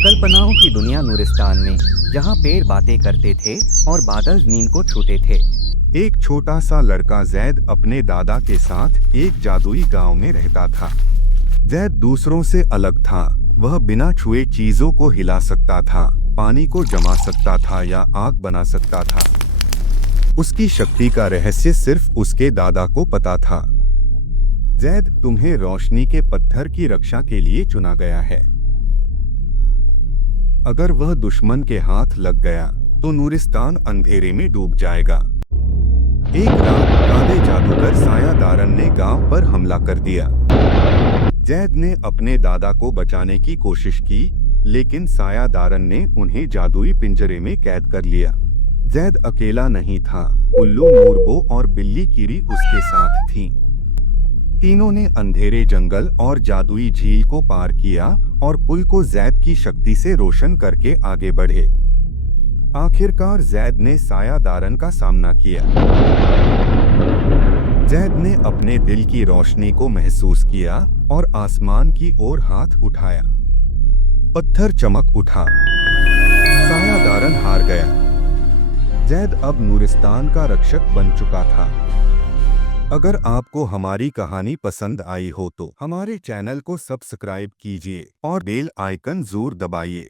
कल्पनाओं की दुनिया नूरिस्तान में, जहाँ पेड़ बातें करते थे और बादल नींद को छूते थे। एक छोटा सा लड़का जैद अपने दादा के साथ एक जादुई गांव में रहता था। जैद दूसरों से अलग था। वह बिना छुए चीजों को हिला सकता था, पानी को जमा सकता था या आग बना सकता था। उसकी शक्ति का रहस्य सिर्फ उसके दादा को पता था। जैद, तुम्हें रोशनी के पत्थर की रक्षा के लिए चुना गया है। अगर वह दुश्मन के हाथ लग गया तो नूरिस्तान अंधेरे में डूब जाएगा। एक रात काले जादूगर सायादारन ने गांव पर हमला कर दिया। जैद ने अपने दादा को बचाने की कोशिश की, लेकिन सायादारन ने उन्हें जादुई पिंजरे में कैद कर लिया। जैद अकेला नहीं था, उल्लू, नूरबो और बिल्ली कीरी उसके साथ थीं। तीनों ने अंधेरे जंगल और जादुई झील को पार किया और पुल को जैद की शक्ति से रोशन करके आगे बढ़े। आखिरकार जैद ने सायादारन का सामना किया। जैद ने अपने दिल की रोशनी को महसूस किया और आसमान की ओर हाथ उठाया। पत्थर चमक उठा। सायादारन हार गया। जैद अब नूरिस्तान का रक्षक बन चुका था। अगर आपको हमारी कहानी पसंद आई हो तो हमारे चैनल को सब्सक्राइब कीजिए और बेल आइकन जरूर दबाइए।